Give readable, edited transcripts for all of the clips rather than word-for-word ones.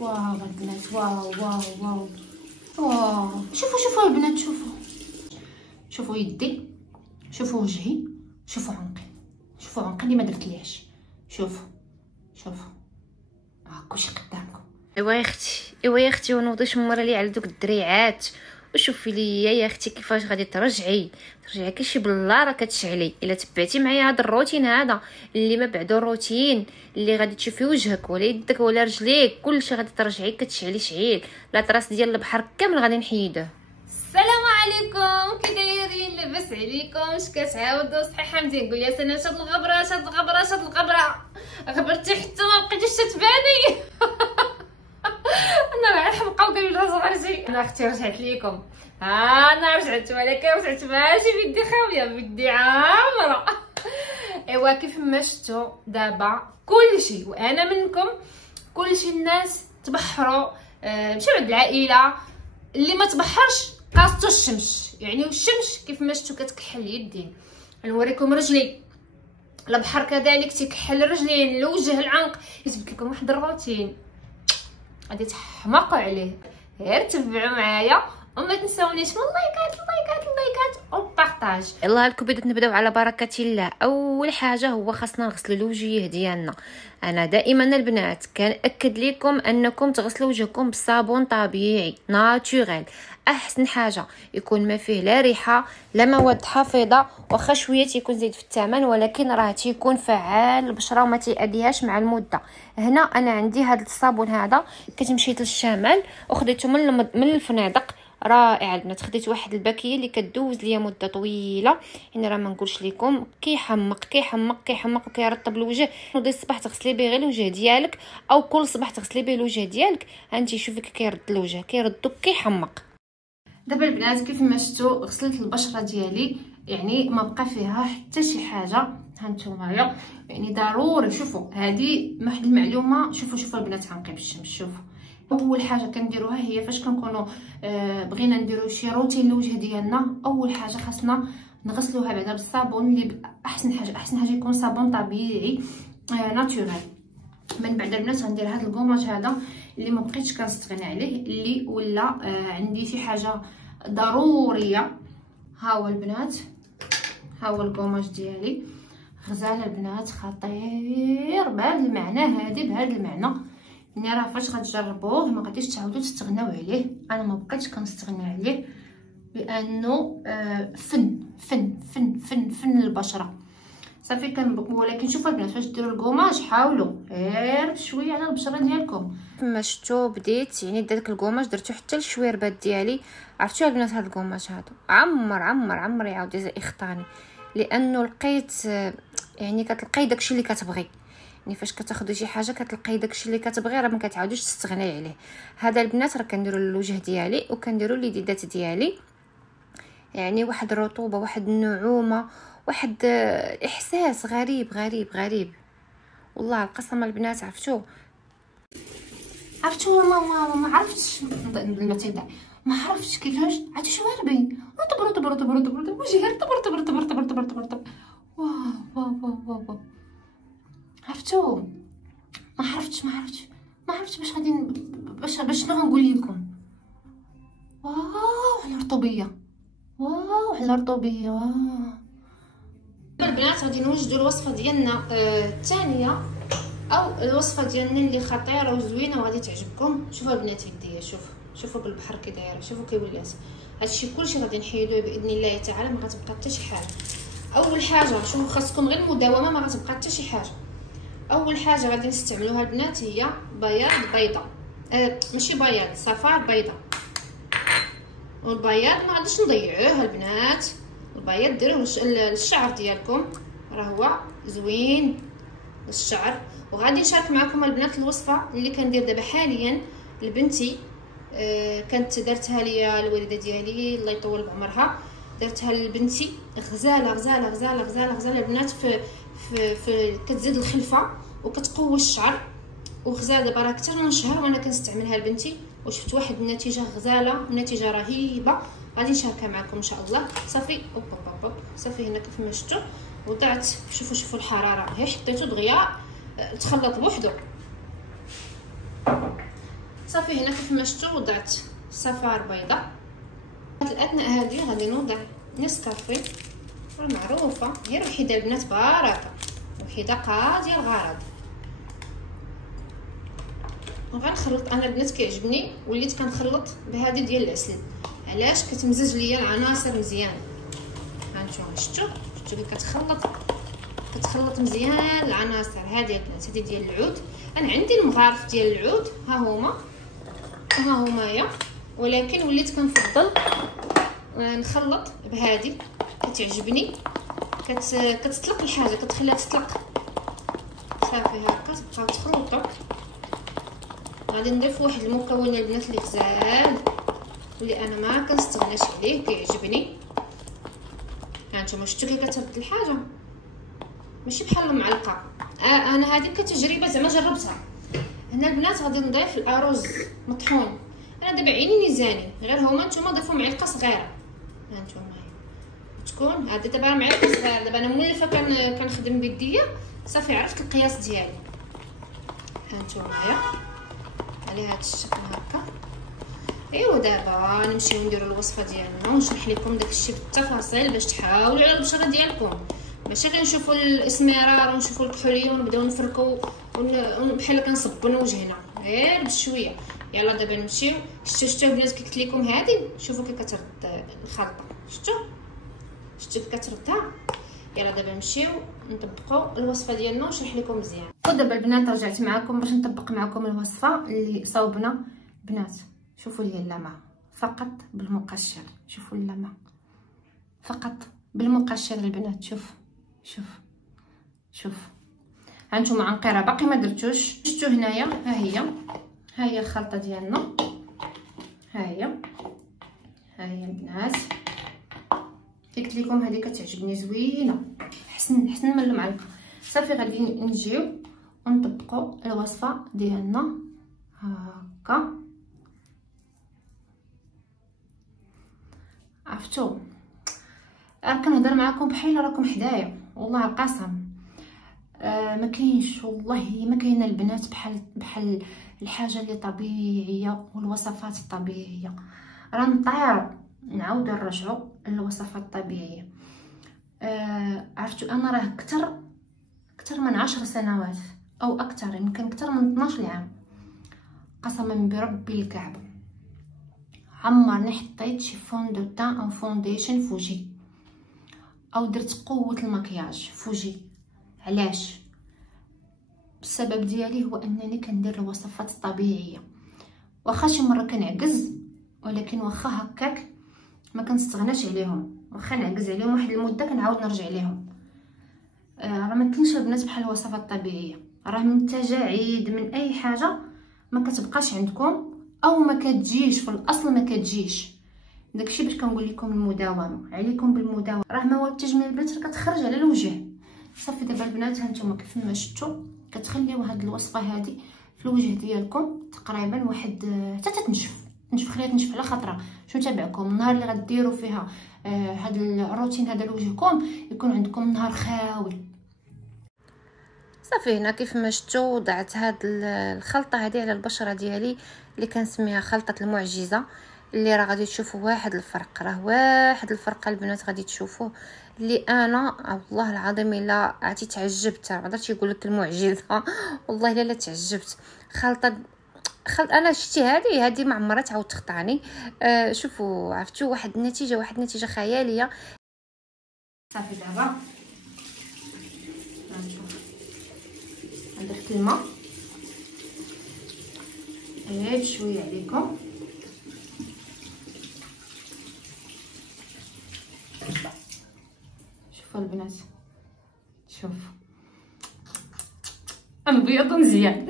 واو البنات، واو واو واو واو. شوفوا البنات، شوفوا يدي، شوفوا وجهي، شوفوا عنقي اللي ما درتليهش. شوفوا كلشي قدامكم. ايوا يا اختي ونوضي شمر لي على دوك الدريعات وشوفي ليا يا اختي كيفاش غادي ترجعي كلشي بالله راه كتشعلي. الا تبعتي معايا هذا الروتين هذا اللي ما بعدو الروتين اللي غادي تشوفي وجهك ولا يدك ولا رجليك كلشي غادي ترجعي كتشعلي شعيل. لا طراس ديال البحر كامل غادي نحيدوه. السلام عليكم، كي دايرين؟ لاباس عليكم؟ اش كتعاودوا؟ صحيحه مزيان. نقول يا سنه شاد الغبره غبرتي حتى ما بقيتيش تتباني. انا راه حمقى وقالوا لها صغرتي. انا اختي رجعت ليكم، انا رجعت، ولكن رجعت ماشي بيدي خاويه، بيدي عامره. ايوا كيف ما شفتوا دابا كلشي وانا منكم كلشي الناس تبحروا، مشاو عند العائله. اللي ما تبحرش قاصتو الشمس، يعني والشمس كيف ما شفتوا كتكحل يدين. نوريكم رجلي، البحر كذلك تيكحل الرجلين، الوجه، العنق. جبت لكم واحد الروتين غادي تحمقوا عليه، غير تبعوا معايا وما تنساونيش من اللايكات والبارطاج. يلاه لكم بدات نبداو على بركه الله. اول حاجه هو خاصنا نغسلوا الوجه ديالنا. انا دائما البنات كنأكد لكم انكم تغسلوا وجهكم بالصابون طبيعي ناتوريل. احسن حاجه يكون ما فيه لا ريحه لا مواد حافظه، واخا شويه تيكون زيد في الثمن ولكن راه تيكون فعال البشره وما تيأذيهاش مع المده. هنا انا عندي هذا الصابون هذا كنت مشيت للشمال وخديته من الفنادق. رائع البنات، خديت واحد الباكيه اللي كدوز ليا مده طويله. يعني راه ما نقولش لكم كيحمق وكيرطب الوجه. نوضي الصباح تغسلي به غير الوجه ديالك او كل صباح تغسلي به الوجه ديالك، انتي شوفي كيرد الوجه كيردو كيحمق. دابا البنات كيف ما شفتوا غسلت البشره ديالي، يعني ما بقى فيها حتى شي حاجه. هانتوما يعني ضروري شوفوا هذه واحد المعلومه. شوفوا البنات عنقي بالشمس. شوفوا اول حاجه كنديروها هي فاش كنكونوا بغينا نديروا شي روتين للوجه ديالنا، اول حاجه خاصنا نغسلوها بعدا بالصابون اللي احسن حاجه يكون صابون طبيعي ناتوريل. من بعد البنات غندير هذا الكوماج هذا اللي ما بقيتش كنستغنى عليه، اللي ولا عندي شي حاجه ضروريه. ها هو البنات، ها هو الكوماج ديالي غزاله البنات، خطير بهذا المعنى، بهذا المعنى. يعني راه فاش غتجربوه ما غاديش تعاودوا تستغناو عليه. انا ما بقيتش كنستغنى عليه لانه فن البشره صافي. ولكن شوفوا البنات فاش ديروا الكوماج حاولوا غير بشويه على البشره ديالكم. كما شفتوا بديت يعني داك الكوماج درتو حتى الشويربات ديالي. عرفتوا البنات هذا الكوماج هذا عمر يعاود يخطاني، لانه لقيت يعني كتلقاي داكشي اللي كتبغي. يعني فاش كتاخذوا شي حاجه كتلقاي داكشي اللي كتبغي راه ما كتعاودوش تستغناي عليه. هذا البنات راه كنديروا للوجه ديالي وكنديروا لليدات ديالي، يعني واحد الرطوبه، واحد النعومه، واحد احساس غريب والله القسم البنات. عرفتوا ما عرفتش ما عرفتش كيفاش عاد شواربي طبر وجهي طبر. واو عرفتوا ما عرفتش باش غادي باش شنو غنقول لكم. واو على الرطوبيه، البنات غادي نوجدوا الوصفه ديالنا الثانيه او الوصفه ديالنا اللي خطيره وزوينه وغادي تعجبكم. شوفوا البنات يديا، شوفوا بالبحر كي دايره، شوفوا كي ولات. هادشي كلشي غادي نحيدوه باذن الله تعالى، ما غتبقى حتى شي حاجه. اول حاجه شوفوا خاصكم غير المداومه، ما غتبقى حتى شي حاجه. اول حاجه غادي نستعملوها البنات هي بياض ماشي بياض، صفار بيضه. والبياض ما غاديش نضيعوه البنات، البياض ديروه للشعر ديالكم، راه هو زوين للشعر. وغادي نشارك معكم البنات الوصفه اللي كندير دابا حاليا لبنتي. كانت دارتها ليا الوالده ديالي الله يطول بعمرها، درتها لبنتي غزاله البنات. في كتزيد الخلفه وكتقوي الشعر، وغزاله دابا راه اكثر من شهر وانا كنستعملها لبنتي وشفت واحد النتيجه غزاله ونتيجه رهيبه. غادي نشاركها معكم ان شاء الله. صافي صافي هنا كيف ما شفتوا وضعت. شوفوا الحراره، هي حطيته دغيا تخلط بوحدو. صافي هنا كيف ما شفتوا وضعت صفار بيضاء. في الاثناء هذه غادي نوضع نسكافيه، معروفه غير وحده البنات بركه، وحده قاضيه الغرض. وغنخلط انا البنات كيعجبني وليت كنخلط بهذه ديال العسل. علاش؟ كتمزج ليا العناصر مزيان. هانتوما شفتوا كي كتخلط مزيان العناصر. هذه البنات هذه ديال العود، انا عندي المغارف ديال العود ها هما ولكن وليت كنفضل نخلط بهذه، كتعجبني كتطلق الحاجه، كتخليها تطلق. صافي هكا تبقاو تخلطوا. غادي نضيف واحد المكون البنات اللي غزال واللي انا ما كنستغناش عليه، كيعجبني. هانتوما شفتوا كي كترد الحاجه ماشي بحال المعلقه. انا هذه كتجربه زعما جربتها. هنا البنات غادي نضيف الارز مطحون. انا دابا عيني ميزاني، غير هما نتوما ضيفوا معلقه صغيره. هانتوما تكون هذه دابا معلقه صغيره. دابا انا مولفه كنخدم بيديا، صافي عرفت القياس ديالي. هانتوما على هذا الشكل هكا. ايوا دابا نمشيو نديرو الوصفه ديالنا ونشرح لكم داكشي بالتفاصيل باش تحاولوا على البشره ديالكم، ماشي غنشوفوا الاسمرار ونشوفوا الكحوليه ونبداو نفركوا بحال كنصبوا وجهنا، غير بشويه. يلا دابا نمشيو. شفتوا البنات كي قلت لكم هذه، شوفوا كي كترد الخلطه. شفتوا كي كتردها. يلا دابا نمشيو نطبقوا الوصفه ديالنا ونشرح لكم مزيان. ودابا البنات رجعت معكم باش نطبق معكم الوصفه اللي صاوبنا. بنات شوفوا لي اللمع فقط بالمقشر، شوفوا اللمع فقط بالمقشر البنات. شوف هانتوما عنقيره باقي ما درتوش. شفتوا هنايا ها هي الخلطه ديالنا. ها هي البنات كي قلت لكم هذه كتعجبني زوينه، حسن من المعلقه. صافي غادي نجيو ونطبقوا الوصفه ديالنا هكا. عرفتوا كنهضر معكم بحال راكم حدايا، والله القسم. ما كاينش والله ما كاينه البنات بحال الحاجه اللي طبيعيه والوصفات الطبيعيه. راه نطير نعاودو نرجعوا للوصفات الطبيعيه. عرفتوا انا راه اكثر من 10 سنوات او اكثر، يمكن اكثر من 12 عام قسما بربي الكعبه عمرني حطيت شي فون دو تان او فونديشن فوجي او درت قوه المكياج فوجي. علاش؟ السبب ديالي هو انني كندير الوصفات الطبيعيه. واخا شي مره كنعجز، ولكن واخا هكاك ما كنستغناش عليهم. واخا نعجز عليهم واحد المده كنعاود نرجع ليهم. راه ما كاينش البنات بحال الوصفات الطبيعيه. راه منتجعيد من اي حاجه ما كتبقاش عندكم او ما كتجيش في الاصل، ما كتجيش. داكشي باش كنقول لكم المداومه، عليكم بالمداومه. راه مواد التجميل البنات كتخرج على الوجه. صافي دابا البنات هانتوما كيف ما شفتوا كتخليو هاد الوصفه هذه في الوجه ديالكم تقريبا واحد حتى تنشف خليها تنشف على خطره. شنو تابعكم النهار اللي غديروا فيها هاد الروتين هذا لوجهكم يكون عندكم نهار خاوي. صافي هنا كيف ما شفتوا وضعت هاد الخلطه هذه على البشره ديالي اللي كنسميها خلطه المعجزه، اللي راه غادي تشوفوا واحد الفرق البنات غادي تشوفوه، اللي انا والله العظيم الا عرفتي تعجبت. ما قدرتش نقول لك المعجزه والله الا تعجبت. خلطه انا شتي هذه ما عمرها تعاود تخطاني. شوفوا عرفتوا واحد النتيجه خياليه. صافي دابا غنشوف درت الماء غير شويه عليكم. شوفوا البنات، شوف مبيض مزيان.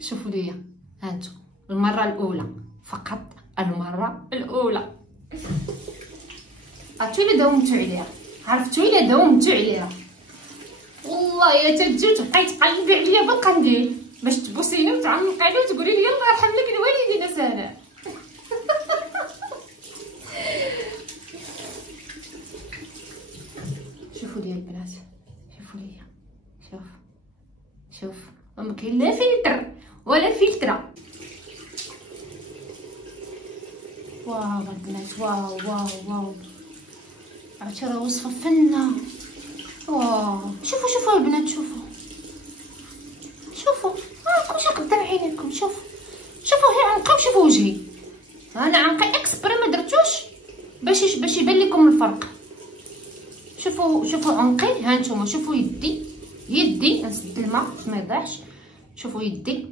شوفوا ليا هانتو المره الاولى فقط، المره الاولى. عرفتوا الا داومتوا عليها والله يا تجوت بقيت تقلبي عليا بالقنديل باش تبوسيني وتعنقيني وتقولي لي الله يرحم لك الوالدين سناء. شوفوا لي البنات، شوفوا ليا، شوف ما كاين لا فلتر ولا فلتره. واو البنات، واو واو واو، عرفتي راه وصفه فنه. واو شوفوا شوفوا البنات، شوفوا شوفوا كلشي قدام عينيكم. شوفوا شوفوا هي عنقه، وشوفوا وجهي انا عنقي اكسبري ما درتوش باش يبان لكم الفرق. شوفوا شوفوا عنقي، ها نتوما شوفوا يدي نسد الماء باش ما يضيعش. شوفوا يدي،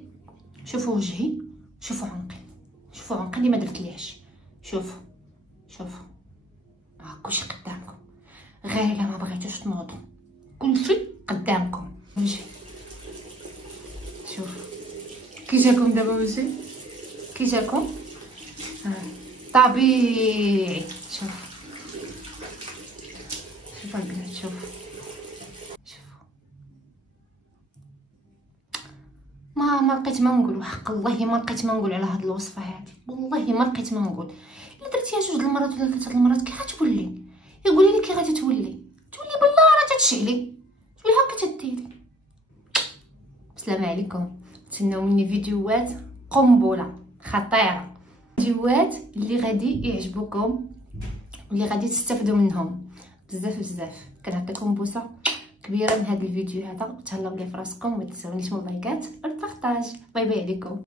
شوفوا وجهي، شوفوا عنقي، شوفوا عنقي اللي ما درتليهش. شوفوا شوفوا كلشي قدامكم، غير الا ما بغيتوش تنوضوا كلشي قدامكم. وجهي شوفوا كي جاكم دابا، وجهي كي جاكم طبيعي. شوفوا شوفوا البنات، شوفوا شوفوا ما لقيت ما نقول، وحق الله ما لقيت ما نقول على هاد الوصفه هادي، والله ما لقيت ما نقول. الا درتيها جوج المرات ولا ثلاثه المرات كي غتولي، يقولي لي كي غادي تولي بالله راه تتشعلي، تولي هكا تديري. السلام عليكم، تسناو مني فيديوهات قنبله خطيره، فيديوهات اللي غادي يعجبوكم واللي غادي تستافدوا منهم بزاف بزاف. كنعطيكم بوسه كبيره من هذا الفيديو هذا، تهلاو لي فراسكم، ما تنساونيش من اللايكات والبارطاج. باي باي عليكم.